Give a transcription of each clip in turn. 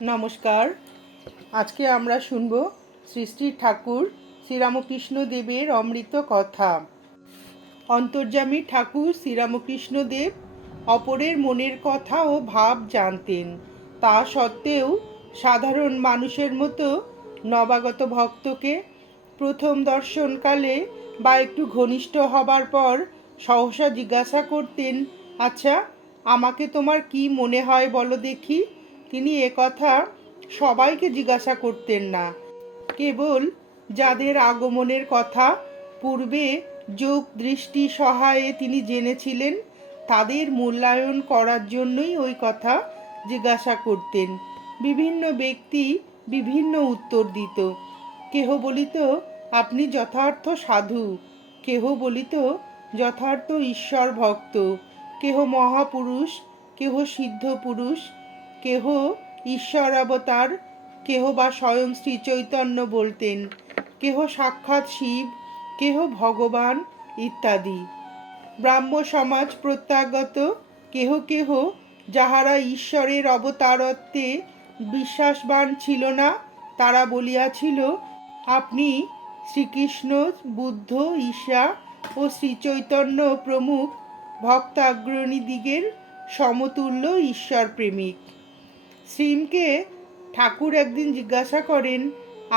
নমস্কার। আজকে আমরা শুনব শ্রী শ্রী ঠাকুর শ্রীরামকৃষ্ণ দেবের অমৃত কথা। অন্তর্যামী ঠাকুর শ্রীরামকৃষ্ণ দেব অপরের মনের কথা ও ভাব জানতেন। তা সত্ত্বেও সাধারণ মানুষের মতো নবাগত ভক্তকে প্রথম দর্শনকালে বা একটু ঘনিষ্ঠ হবার পর সহসা জিজ্ঞাসা করতেন, আচ্ছা, আমাকে তোমার কি মনে হয় বলো দেখি। তিনি একথা সবাইকে জিজ্ঞাসা করতেন না, কেবল যাদের আগমনের কথা পূর্বে যোগ দৃষ্টি সহায়ে তিনি জেনেছিলেন তাদের মূল্যায়ন করার জন্যই ওই কথা জিজ্ঞাসা করতেন। বিভিন্ন ব্যক্তি বিভিন্ন উত্তর দিত। কেহ বলিত, আপনি যথার্থ সাধু। কেহ বলিত, যথার্থ ঈশ্বর ভক্ত। কেহ মহাপুরুষ, কেহ সিদ্ধ পুরুষ, কেহ ঈশ্বর অবতার, কেহ বা স্বয়ং শ্রী চৈতন্য বলতেন, কেহ সাক্ষাৎ শিব, কেহ ভগবান ইত্যাদি। ব্রাহ্ম সমাজ প্রত্যাগত কেহ কেহ, যাহারা ঈশ্বরের অবতারত্বে বিশ্বাসবান ছিল না, তারা বলিয়াছিল, আপনি শ্রীকৃষ্ণ, বুদ্ধ, ঈশা ও শ্রীচৈতন্য প্রমুখ ভক্তাগ্রণীদিগের সমতুল্য ঈশ্বর প্রেমিক। শ্রীমকে ঠাকুর একদিন জিজ্ঞাসা করেন,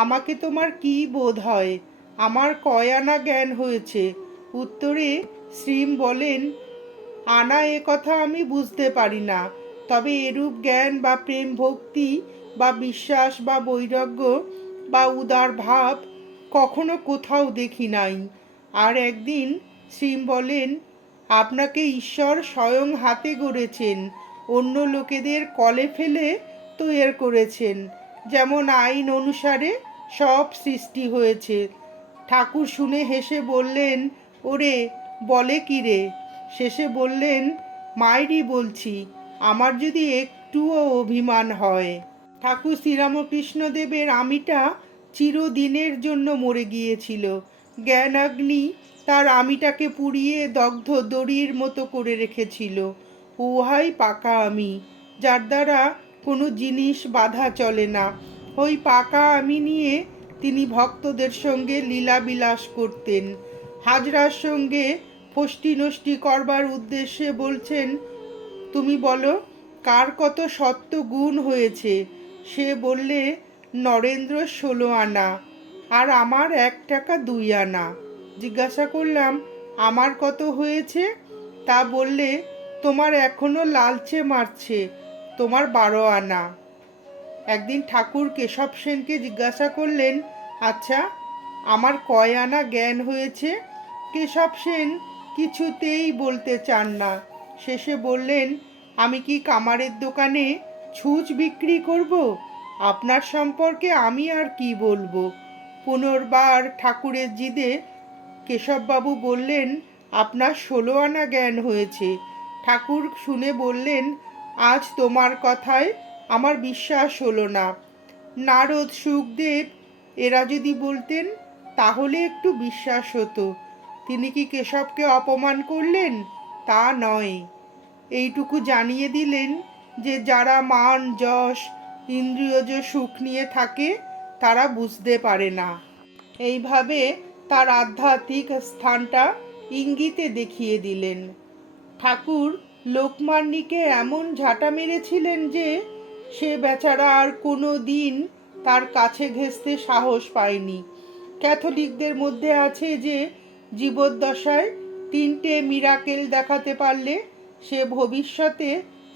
আমাকে তোমার কি বোধ হয়, আমার কয় আনা জ্ঞান হয়েছে? উত্তরে শ্রীম বলেন, আনা এ কথা আমি বুঝতে পারি না, তবে এরূপ জ্ঞান বা প্রেম ভক্তি বা বিশ্বাস বা বৈরাগ্য বা উদার ভাব কখনো কোথাও দেখি নাই। আর একদিন শ্রীম বলেন, আপনাকে ঈশ্বর স্বয়ং হাতে গড়েছেন, অন্য লোকেদের কলে ফেলে তৈরি করেছেন, যেমন আইন অনুসারে সব সৃষ্টি হয়েছে। ঠাকুর শুনে হেসে বললেন, ওরে বলে কি রে? শেষে বললেন, মায়েরই বলছি, আমার যদি একটুও অভিমান হয়। ঠাকুর শ্রীরামকৃষ্ণদেবের আমিটা চিরদিনের জন্য মরে গিয়েছিল। জ্ঞানাগ্নি তার আমিটাকে পুড়িয়ে দগ্ধ দড়ির মতো করে রেখেছিল। উহাই পাকা আমি, যার দ্বারা কোনো জিনিস বাধা চলে না। ওই পাকা আমি নিয়ে তিনি ভক্তদের সঙ্গে লীলাবিলাস করতেন। হাজরার সঙ্গে ফষ্টি নষ্টি করবার উদ্দেশ্যে বলছেন, তুমি বলো কার কত সত্য গুণ হয়েছে? সে বললে, নরেন্দ্র 16 আনা আর আমার 1 টাকা 2 আনা। জিজ্ঞাসা করলাম, আমার কত হয়েছে? তা বললে, তোমার এখনো লালচে মারছে, তোমার 12 আনা। একদিন ঠাকুর কেশব সেনকে জিজ্ঞাসা করলেন, আচ্ছা, আমার কয় আনা জ্ঞান হয়েছে? কেশব সেন কিছুতেই বলতে চান না। শেষে বললেন, আমি কি কামারের দোকানে ছুঁচ বিক্রি করব? আপনার সম্পর্কে আমি আর কি বলবো? পুনর্বার ঠাকুরের জিদে কেশববাবু বললেন, আপনার 16 আনা জ্ঞান হয়েছে। ঠাকুর শুনে বললেন, আজ তোমার কথায় আমার বিশ্বাস হলো না। নারদ, সুখদেব এরা যদি বলতেন তাহলে একটু বিশ্বাস হতো। তিনি কি কেশবকে অপমান করলেন? তা নয়, এইটুকু জানিয়ে দিলেন যে যারা মান যশ ইন্দ্রিয়জ সুখ নিয়ে থাকে তারা বুঝতে পারে না। এইভাবে তার আধ্যাত্মিক স্থানটা ইঙ্গিতে দেখিয়ে দিলেন। ঠাকুর লোকমান্যকে এমন ঝাঁটা মেরেছিলেন যে সে বেচারা আর কোনো দিন তার কাছে ঘেঁষতে সাহস পায়নি। ক্যাথলিকদের মধ্যে আছে যে জীবদ্দশায় 3টে মিরাকেল দেখাতে পারলে সে ভবিষ্যতে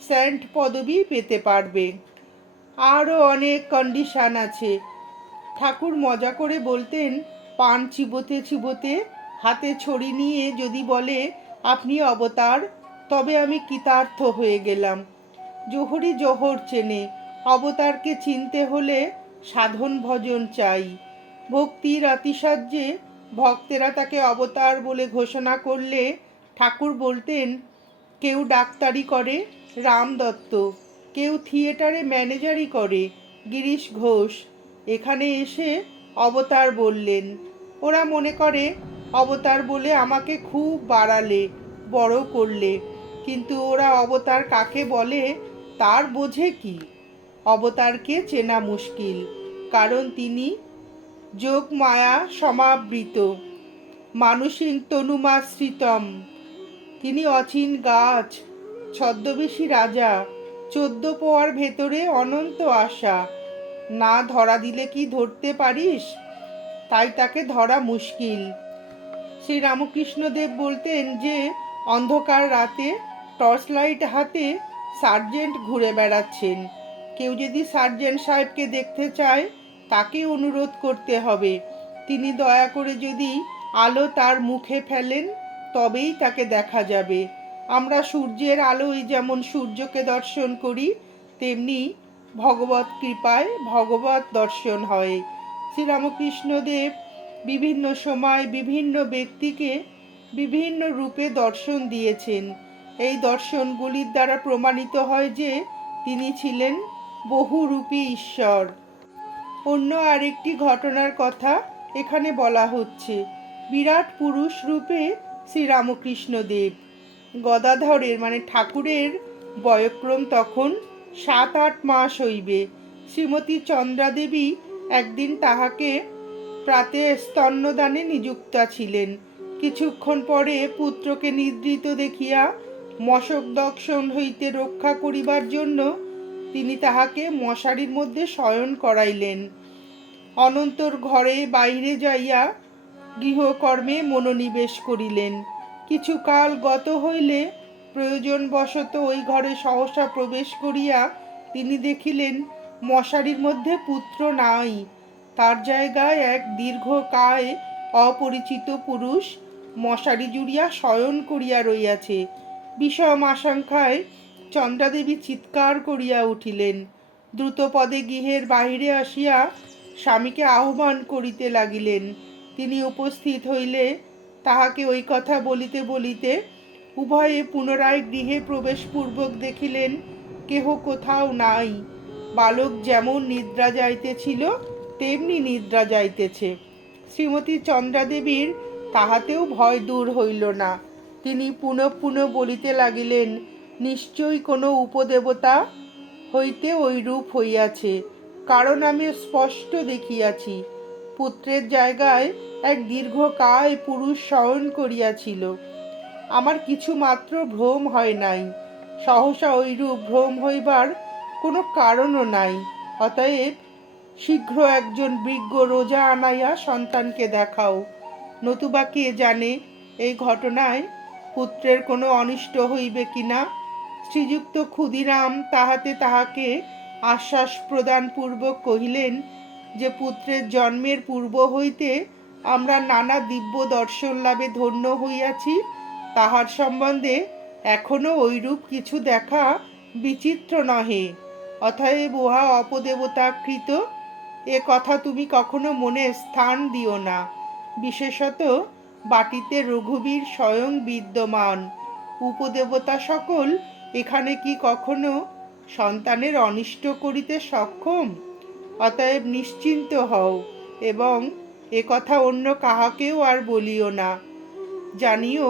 সেন্ট পদবি পেতে পারবে। আরও অনেক কন্ডিশন আছে। ঠাকুর মজা করে বলতেন, পান চিবোতে চিবোতে হাতে ছড়ি নিয়ে যদি বলে আপনি অবতার, তবে আমি কৃতার্থ হয়ে গেলাম। জোহরই জোহর চেনে, অবতারকে চিনতে হলে সাধন ভজন চাই। ভক্তির আতিশয্যে ভক্তেরা তাকে অবতার বলে ঘোষণা করলে ঠাকুর বলতেন, কেউ ডাক্তারি করে, রাম দত্ত, কেউ থিয়েটারে ম্যানেজারি করে, গিরিশ ঘোষ, এখানে এসে অবতার বললেন। ওরা মনে করে অবতার বলে আমাকে খুব বাড়ালে, বড় করলে, কিন্তু ওরা অবতার কাকে বলে তার বোঝে কি? অবতারকে চেনা মুশকিল, কারণ তিনি যোগ মায়া সমাবৃত, মানুষিং তনুমাশ্রিতম। তিনি অচিন গাছ, ছদ্মবেশী রাজা, 14 পোয়ার ভেতরে অনন্ত আশা। না ধরা দিলে কি ধরতে পারিস? তাই তাকে ধরা মুশকিল। শ্রীরামকৃষ্ণদেব বলতেন যে অন্ধকার রাতে টর্চ লাইট হাতে সার্জেন্ট ঘুরে বেড়াচ্ছেন। কেউ যদি সার্জেন্ট সাহেবকে দেখতে চায় তাকে অনুরোধ করতে হবে। তিনি দয়া করে যদি আলো তার মুখে ফেলেন তবেই তাকে দেখা যাবে। আমরা সূর্যের আলোয় যেমন সূর্যকে দর্শন করি, তেমনি ভগবত কৃপায় ভগবত দর্শন হয়। শ্রীরামকৃষ্ণদেব বিভিন্ন সময় বিভিন্ন ব্যক্তিকে বিভিন্ন রূপে দর্শন দিয়েছেন। এই দর্শনগুলির দ্বারা প্রমাণিত হয় যে তিনি ছিলেন বহুরূপী ঈশ্বর। অন্য আরেকটি ঘটনার কথা এখানে বলা হচ্ছে। বিরাট পুরুষ রূপে শ্রীরামকৃষ্ণদেব। গদাধরের মানে ঠাকুরের বয়ঃক্রম তখন 7-8 মাস হইবে। শ্রীমতী চন্দ্রাদেবী একদিন তাহাকে প্রাতে স্তন্যদানে নিযুক্তা ছিলেন। কিছুক্ষণ পরে পুত্রকে নিদ্রিত দেখিয়া মশক দংশন হইতে রক্ষা করিবার জন্য তিনি তাহাকে মশারির মধ্যে শয়ন করাইলেন। অনন্তর ঘরে বাহিরে যাইয়া গৃহকর্মে মনোনিবেশ করিলেন। কিছুকাল গত হইলে প্রয়োজনবশত ওই ঘরে সহসা প্রবেশ করিয়া তিনি দেখিলেন মশারির মধ্যে পুত্র নাই। তার জায়গায় এক দীর্ঘকায় অপরিচিত পুরুষ মশারি জুড়িয়া শয়ন করিয়া রইয়াছে। বিষম আশঙ্কায় চন্দ্রাদেবী চিৎকার করিয়া উঠিলেন। দ্রুতপদে গৃহের বাহিরে আসিয়া স্বামীকে আহ্বান করিতে লাগিলেন। তিনি উপস্থিত হইলে তাহাকে ওই কথা বলিতে বলিতে উভয়ে পুনরায় গৃহে প্রবেশপূর্বক দেখিলেন কেহ কোথাও নাই। বালক যেমন নিদ্রা যাইতেছিল তেমনি নিদ্রা যাইতেছে। শ্রীমতী চন্দ্রাদেবীর তাহাতেও ভয় দূর হইল না। তিনি পুনঃ পুনঃ বলিতে লাগিলেন, নিশ্চয়ই কোনো উপদেবতা হইতে ওই রূপ হইয়াছে, কারণ আমি স্পষ্ট দেখিয়াছি পুত্রের জায়গায় এক দীর্ঘকায় পুরুষ শয়ন করিয়াছিল। আমার কিছু মাত্র ভ্রম হয় নাই। সহসা ওইরূপ ভ্রম হইবার কোনো কারণও নাই। অতএব শীঘ্র একজন বিজ্ঞ রোজা আনাইয়া সন্তানকে দেখাও, নতুবা কে জানে এই ঘটনায় পুত্রের কোনো অনিষ্ট হইবে কিনা। শ্রীযুক্ত ক্ষুদিরাম তাহাকে আশ্বাস প্রদানপূর্বক কহিলেন যে পুত্রের জন্মের পূর্ব হইতে আমরা নানা দিব্য দর্শন লাভে ধন্য হইয়াছি, তাহার সম্বন্ধে এখনো ঐরূপ কিছু দেখা বিচিত্র নহে। অতএব উহা অপদেবতাকৃত, এ কথা তুমি কখনো মনে স্থান দিও না। বিশেষত বাটিতে রঘুবীর স্বয়ং বিদ্যমান। উপদেবতা সকল এখানে কি কখনো সন্তানের অনিষ্ট করিতে সক্ষম? অতএব নিশ্চিন্ত হও এবং এ কথা অন্য কাহাকেও আর বলিও না। জানিও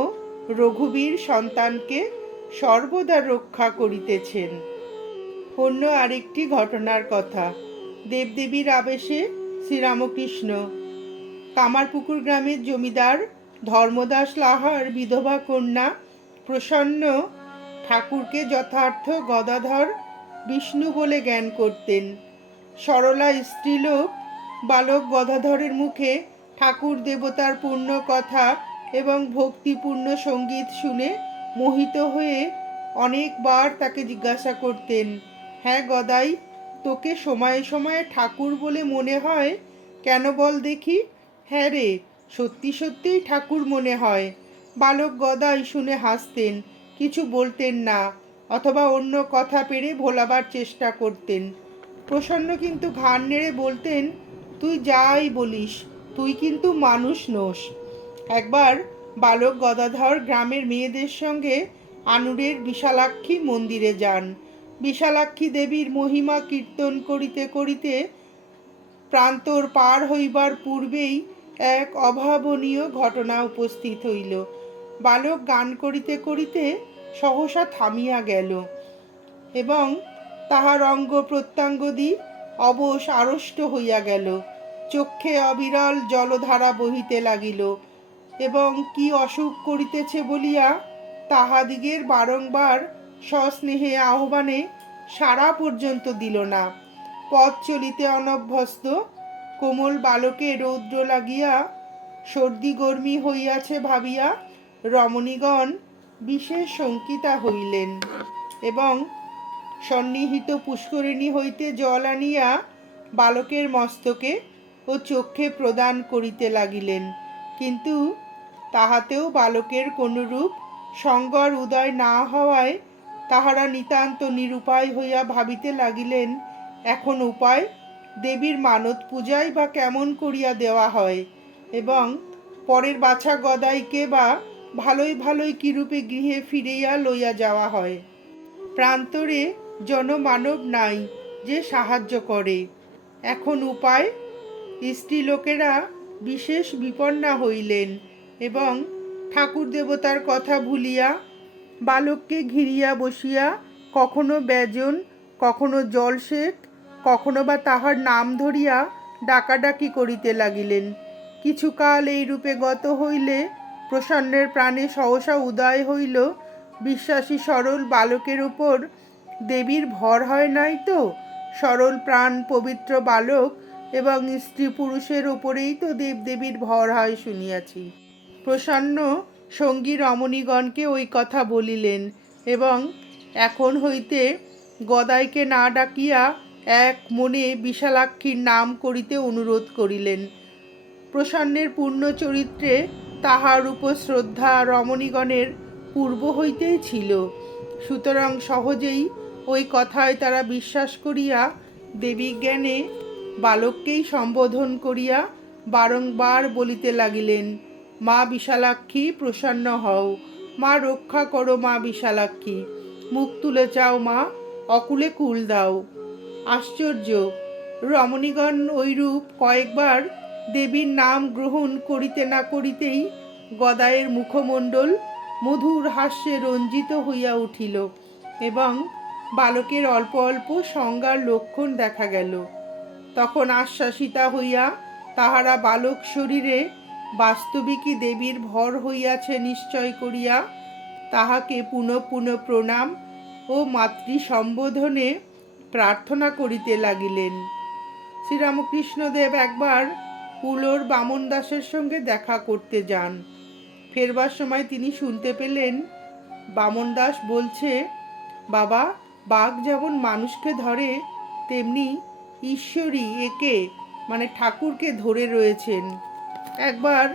রঘুবীর সন্তানকে সর্বদা রক্ষা করিতেছেন। অন্য আরেকটি ঘটনার কথা। দেবদেবীর আবেশে শ্রীরামকৃষ্ণ। কামারপুকুর গ্রামের জমিদার ধর্মদাস লাহার বিধবা কন্যা প্রসন্ন ঠাকুরকে যথার্থ গদাধর বিষ্ণু বলে জ্ঞান করতেন। সরলা স্ত্রীলোক বালক গদাধরের মুখে ঠাকুর দেবতার পূর্ণ কথা এবং ভক্তিপূর্ণ সঙ্গীত শুনে মোহিত হয়ে অনেকবার তাকে জিজ্ঞাসা করতেন, হ্যাঁ গদাই, তোকে সময়ে সময়ে ঠাকুর বলে মনে হয় কেন বল দেখি? হ্যাঁ রে, সত্যি সত্যিই ঠাকুর মনে হয়। বালক গদাই শুনে হাসতেন, কিছু বলতেন না, অথবা অন্য কথা পেরে ভোলাবার চেষ্টা করতেন। প্রসন্ন কিন্তু ঘাড় নেড়ে বলতেন, তুই যাই বলিস, তুই কিন্তু মানুষ নোস। একবার বালক গদাধর গ্রামের মেয়েদের সঙ্গে আনুরের বিশালাক্ষী মন্দিরে যান। বিশালাক্ষী দেবীর মহিমা কীর্তন করিতে করিতে প্রান্তর পার হইবার পূর্বেই এক অভাবনীয় ঘটনা উপস্থিত হইল। বালক গান করিতে করিতে সহসা থামিয়া গেল এবং তাহার অঙ্গ প্রত্যঙ্গদি অবশ আড়ষ্ট হইয়া গেল, চক্ষে অবিরল জলধারা বহিতে লাগিল, এবং কি অসুখ করিতেছে বলিয়া তাহাদিগের বারংবার সস্নেহে আহ্বানে সাড়া পর্যন্ত দিল না। পথ চলিতে অনভ্যস্ত কোমল বালকে রৌদ্র লাগিয়া সর্দি গর্মি হইয়াছে ভাবিয়া রমণীগণ বিশেষ শঙ্কিতা হইলেন, এবং সন্নিহিত পুষ্করিণী হইতে জল আনিয়া বালকের মস্তকে ও চক্ষে প্রদান করিতে লাগিলেন। কিন্তু তাহাতেও বালকের কোনরূপ সঙ্গর উদয় না হওয়ায় তাহারা নিতান্ত নিরুপায় হইয়া ভাবিতে লাগিলেন, এখন উপায় দেবীর মানত পূজাই বা কেমন করিয়া দেওয়া হয়, এবং পরের বাছা গদাইকে বা ভালোই ভালোই কিরূপে গৃহে ফিরিয়া লইয়া যাওয়া হয়। প্রান্তরে জনমানব নাই যে সাহায্য করে। এখন উপায়? স্ত্রীলোকেরা বিশেষ বিপন্না হইলেন, এবং ঠাকুর দেবতার কথা ভুলিয়া বালককে ঘিরিয়া বসিয়া কখনো ব্যজন, কখনো জলসেক, কখনো বা তাহার নাম ধরিয়া ডাকাডাকি করিতে লাগিলেন। কিছুকাল এইরূপে গত হইলে প্রসন্নের প্রাণে সহসা উদয় হইল, বিশ্বাসী সরল বালকের উপর দেবীর ভর হয় নাই তো? সরল প্রাণ পবিত্র বালক এবং স্ত্রী পুরুষের উপরেই তো দেবদেবীর ভর হয় শুনিয়াছি। প্রসন্ন সঙ্গী রমণীগণকে ওই কথা বলিলেন, এবং এখন হইতে গদাইকে না ডাকিয়া এক মনে বিশালাক্ষীর নাম করিতে অনুরোধ করিলেন। প্রসন্নের পূর্ণ চরিত্রে তাহার উপর শ্রদ্ধা রমণীগণের পূর্ব হইতেই ছিল, সুতরাং সহজেই ওই কথায় তারা বিশ্বাস করিয়া দেবী জ্ঞানে বালককেই সম্বোধন করিয়া বারংবার বলিতে লাগিলেন, মা বিশালাক্ষী প্রসন্ন হও, মা রক্ষা করো, মা বিশালাক্ষী মুখ তুলে চাও, মা অকুলে কুল দাও। আশ্চর্য! রমণীগণ ঐরূপ কয়েকবার দেবীর নাম গ্রহণ করিতে না করিতেই গদায়ের মুখমণ্ডল মধুর হাস্যে রঞ্জিত হইয়া উঠিল, এবং বালকের অল্প অল্প সংজ্ঞার লক্ষণ দেখা গেল। তখন আশ্বাসিতা হইয়া তাহারা বালক শরীরে বাস্তবিকই দেবীর ভর হইয়াছে নিশ্চয় করিয়া তাহাকে পুনঃ পুনঃ প্রণাম ও মাতৃ সম্বোধনে প্রার্থনা করিতে লাগিলেন। শ্রীরামকৃষ্ণদেব একবার পুলোর বামন দাসের সঙ্গে দেখা করতে যান। ফেরবার সময় তিনি শুনতে পেলেন বামন দাস বলছে, বাবা, বাঘ যেমন মানুষকে ধরে তেমনি ঈশ্বরী একে মানে ঠাকুরকে ধরে রয়েছেন। একবার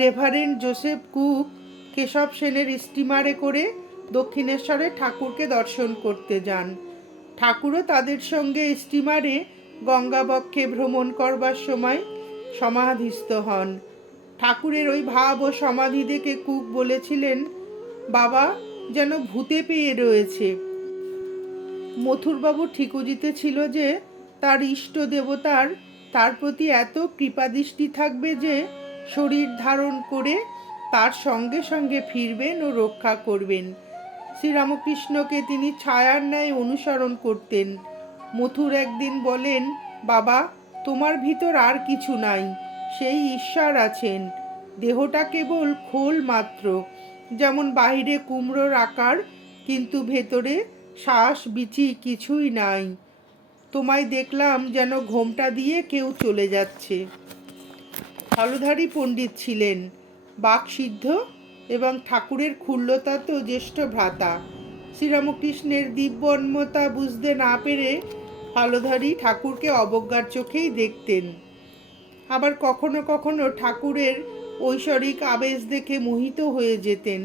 রেভারেন্ড জোসেফ কুক কেশব সেনের স্টিমারে করে দক্ষিণেশ্বরে ঠাকুরকে দর্শন করতে যান। ঠাকুরও তাদের সঙ্গে স্টিমারে গঙ্গাবক্ষে ভ্রমণ করবার সময় সমাধিস্থ হন। ঠাকুরের ওই ভাব ও সমাধি দেখে কুক বলেছিলেন, বাবা যেন ভূতে পেয়ে রয়েছে। মথুরবাবু ঠিকুজিতে ছিল যে তার ইষ্ট দেবতার তার প্রতি এত কৃপাদৃষ্টি থাকবে যে শরীর ধারণ করে তার সঙ্গে সঙ্গে ফিরবেন ও রক্ষা করবেন। শ্রীরামকৃষ্ণকে তিনি ছায়ার ন্যায় অনুসরণ করতেন। মথুর একদিন বলেন, বাবা, তোমার ভিতর আর কিছু নাই, সেই ঈশ্বর আছেন, দেহটা কেবল খোল মাত্র, যেমন বাহিরে কুমড়োর আকার কিন্তু ভেতরে শ্বাস বিচি কিছুই নাই। তোমায় দেখলাম যেন ঘোমটা দিয়ে কেউ চলে যাচ্ছে। হলধারী পণ্ডিত ছিলেন, বাকসিদ্ধ এবং ঠাকুরের ক্ষুল্লতাত জ্যেষ্ঠ ভ্রাতা। শ্রীরামকৃষ্ণের দিব্যন্মতা বুঝতে না পেরে হলধারী ঠাকুরকে অবজ্ঞার চোখেই দেখতেন। আবার কখনো কখনো ঠাকুরের ঐশ্বরিক আবেশ দেখে মোহিত হয়ে যেতেন।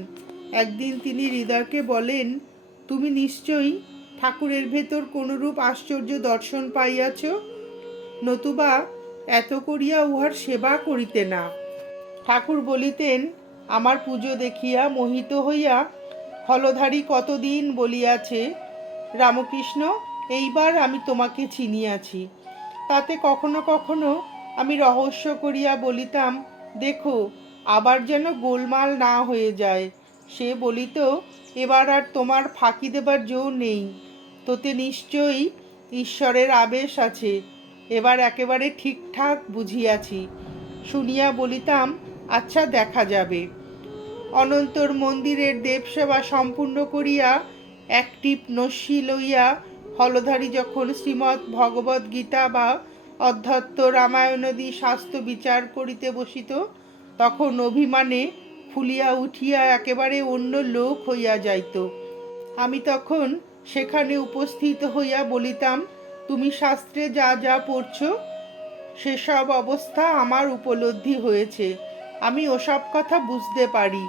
একদিন তিনি হৃদয়কে বলেন, তুমি নিশ্চয়ই ঠাকুরের ভেতর কোনরূপ আশ্চর্য দর্শন পাইয়াছ, নতুবা এত করিয়া উহার সেবা করিতে না। ঠাকুর বলিতেন, আমার পুজো দেখিয়া মোহিত হইয়া হলধারী কতদিন বলিয়াছে, রামকৃষ্ণ, এইবার আমি তোমাকে চিনিয়াছি। তাতে কখনো কখনো আমি রহস্য করিয়া বলিতাম, দেখো আবার যেন গোলমাল না হয়ে যায়। সে বলিত, এবার আর তোমার ফাঁকি দেবার জো নেই, তোতে নিশ্চয়ই ঈশ্বরের আবেশ আছে, এবার একেবারে ঠিকঠাক বুঝিয়াছি। শুনিয়া বলিতাম, আচ্ছা দেখা যাবে। অনন্তর মন্দিরের দেবসেবা সম্পূর্ণ করিয়া একটি নস্যি লইয়া হলধারী যখন শ্রীমদ্ ভগবদ্ গীতা বা অধ্যাত্ম রামায়ণাদি শাস্ত্র বিচার করিতে বসিত, তখন অভিমানে ফুলিয়া উঠিয়া একেবারে অন্য লোক হইয়া যাইত। আমি তখন সেখানে উপস্থিত হইয়া বলিতাম, তুমি শাস্ত্রে যা যা পড়ছ সেসব অবস্থা আমার উপলব্ধি হয়েছে, আমি ওসব কথা বুঝতে পারি।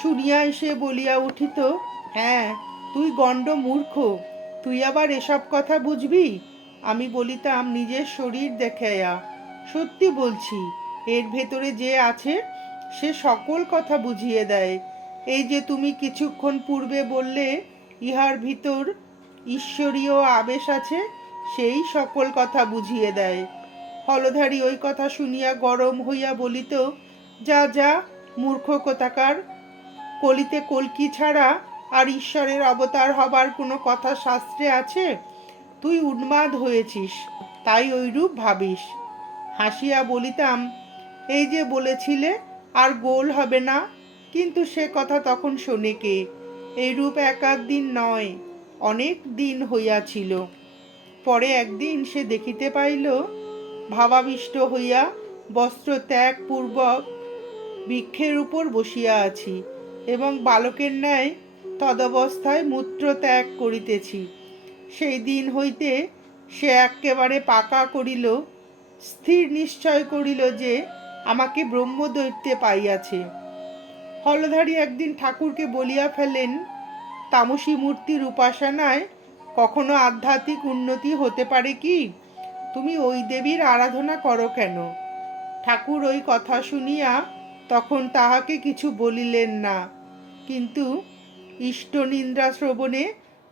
শুনিয়া এসে বলিয়া উঠিত, হ্যাঁ, তুই গণ্ড মূর্খ, তুই আবার এসব কথা বুঝবি? আমি বলিতাম, নিজের শরীর দেখাইয়া সত্যি বলছি, এর ভেতরে যে আছে সে সকল কথা বুঝিয়ে দেয়। এই যে তুমি কিছুক্ষণ পূর্বে বললে ইহার ভিতর ঈশ্বরীয় আবেশ আছে, সেই সকল কথা বুঝিয়ে দেয়। হলধারী ওই কথা শুনিয়া গরম হইয়া বলিত, যা যা মূর্খ কোথাকার, কলিতে কল্কি ছাড়া আর ঈশ্বরের অবতার হবার কোনো কথা শাস্ত্রে আছে? তুই উন্মাদ হয়েছিস, তাই ওইরূপ ভাবিস। হাসিয়া বলিতাম, এই যে বলেছিলে আর গোল হবে না, কিন্তু সে কথা তখন শোনে কে? এইরূপ এক আধ দিন নয়, অনেক দিন হইয়াছিল। পরে একদিন সে দেখিতে পাইল, ভাবাবিষ্ট হইয়া বস্ত্র ত্যাগ পূর্বক বৃক্ষের উপর বসিয়া আছি এবং বালকের ন্যায় তদবস্থায় মূত্র ত্যাগ করিতেছি। সেই দিন হইতে সে একেবারে পাকা করিল, স্থির নিশ্চয় করিল যে আমাকে ব্রহ্মদৈত্যে পাইয়াছে। হলধারী একদিন ঠাকুরকে বলিয়া ফেলেন, তামসী মূর্তির উপাসনায় কখনো আধ্যাত্মিক উন্নতি হতে পারে কি? তুমি ওই দেবীর আরাধনা করো কেন? ঠাকুর ওই কথা শুনিয়া তখন তাহাকে কিছু বলিলেন না, কিন্তু ইষ্টনিন্দ্রা শ্রবণে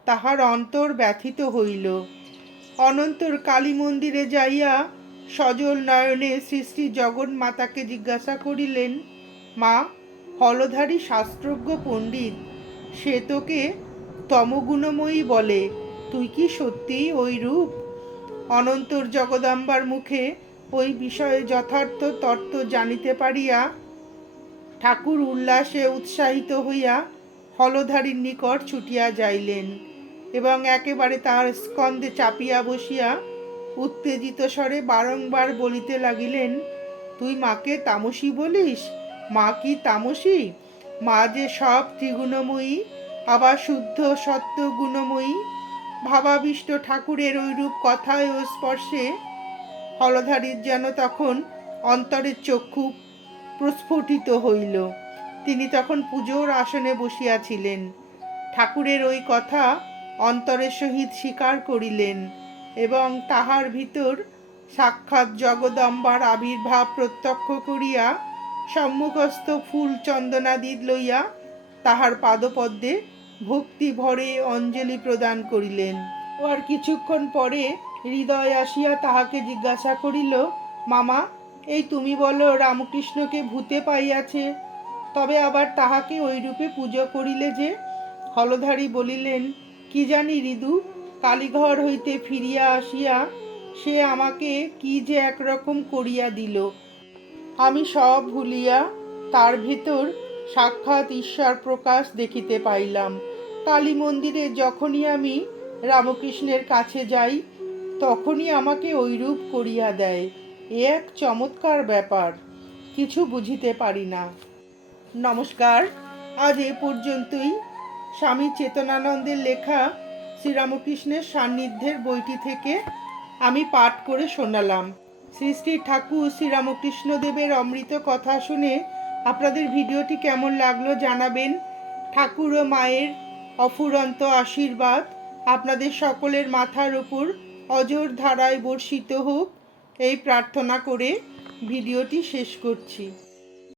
তাহার অন্তর ব্যথিত হইল। অনন্তর কালী মন্দিরে যাইয়া সজল নয়নে শ্রী শ্রী জগন্মাতাকে জিজ্ঞাসা করিলেন, মা, হলধারী শাস্ত্রজ্ঞ পণ্ডিত, সে তোকে তমগুণময়ী বলে, তুই কি সত্যিই ওই রূপ? অনন্তর জগদম্বার মুখে ওই বিষয়ে যথার্থ তত্ত্ব জানিতে পারিয়া ঠাকুর উল্লাসে উৎসাহিত হইয়া হলধারীর নিকট ছুটিয়া যাইলেন এবং একেবারে তাহার স্কন্ধে চাপিয়া বসিয়া উত্তেজিত স্বরে বারংবার বলিতে লাগিলেন, তুই মাকে তামসী বলিস? মা কি তামসী? মা যে সব ত্রিগুণময়ী, আবার শুদ্ধ সত্য গুণময়ী। ভাবাবিষ্ট ঠাকুরের ওইরূপ কথায় ও স্পর্শে হলধারীর যেন তখন অন্তরের চক্ষু প্রস্ফুটিত হইল। তিনি তখন পুজোর আসনে বসিয়াছিলেন। ঠাকুরের ওই কথা অন্তরের সহিত স্বীকার করিলেন এবং তাহার ভিতর সাক্ষাৎ জগদম্বার আবির্ভাব প্রত্যক্ষ করিয়া সম্মুখস্থ ফুল চন্দনাদি লইয়া তাহার পাদপদ্মে ভক্তি ভরে অঞ্জলি প্রদান করিলেন। আর কিছুক্ষণ পরে হৃদয় আসিয়া তাহাকে জিজ্ঞাসা করিল, মামা, এই তুমি বলো রামকৃষ্ণকে ভূতে পাইয়াছে, তবে আবার তাহাকে ওইরূপে পুজো করিলে যে? হলধারী বলিলেন, কি জানি হৃদু, কালীঘর হইতে ফিরিয়া আসিয়া সে আমাকে কি যে একরকম করিয়া দিল, আমি সব ভুলিয়া তার ভিতর সাক্ষাৎ ঈশ্বর প্রকাশ দেখিতে পাইলাম। কালী মন্দিরে যখনই আমি রামকৃষ্ণের কাছে যাই তখনই আমাকে ওইরূপ করিয়া দেয়। এ এক চমৎকার ব্যাপার, কিছু বুঝিতে পারি না। নমস্কার, আজ এ পর্যন্তই। স্বামী চেতনানন্দের লেখা শ্রীরামকৃষ্ণের সান্নিধ্যের বইটি থেকে আমি পাঠ করে শোনালাম। শ্রী শ্রী ঠাকুর শ্রীরামকৃষ্ণদেবের অমৃত কথা শুনে আপনাদের ভিডিওটি কেমন লাগলো জানাবেন। ঠাকুর ও মায়ের অফুরন্ত আশীর্বাদ আপনাদের সকলের মাথার উপর অঝোর ধারায় বর্ষিত হোক, এই প্রার্থনা করে ভিডিওটি শেষ করছি।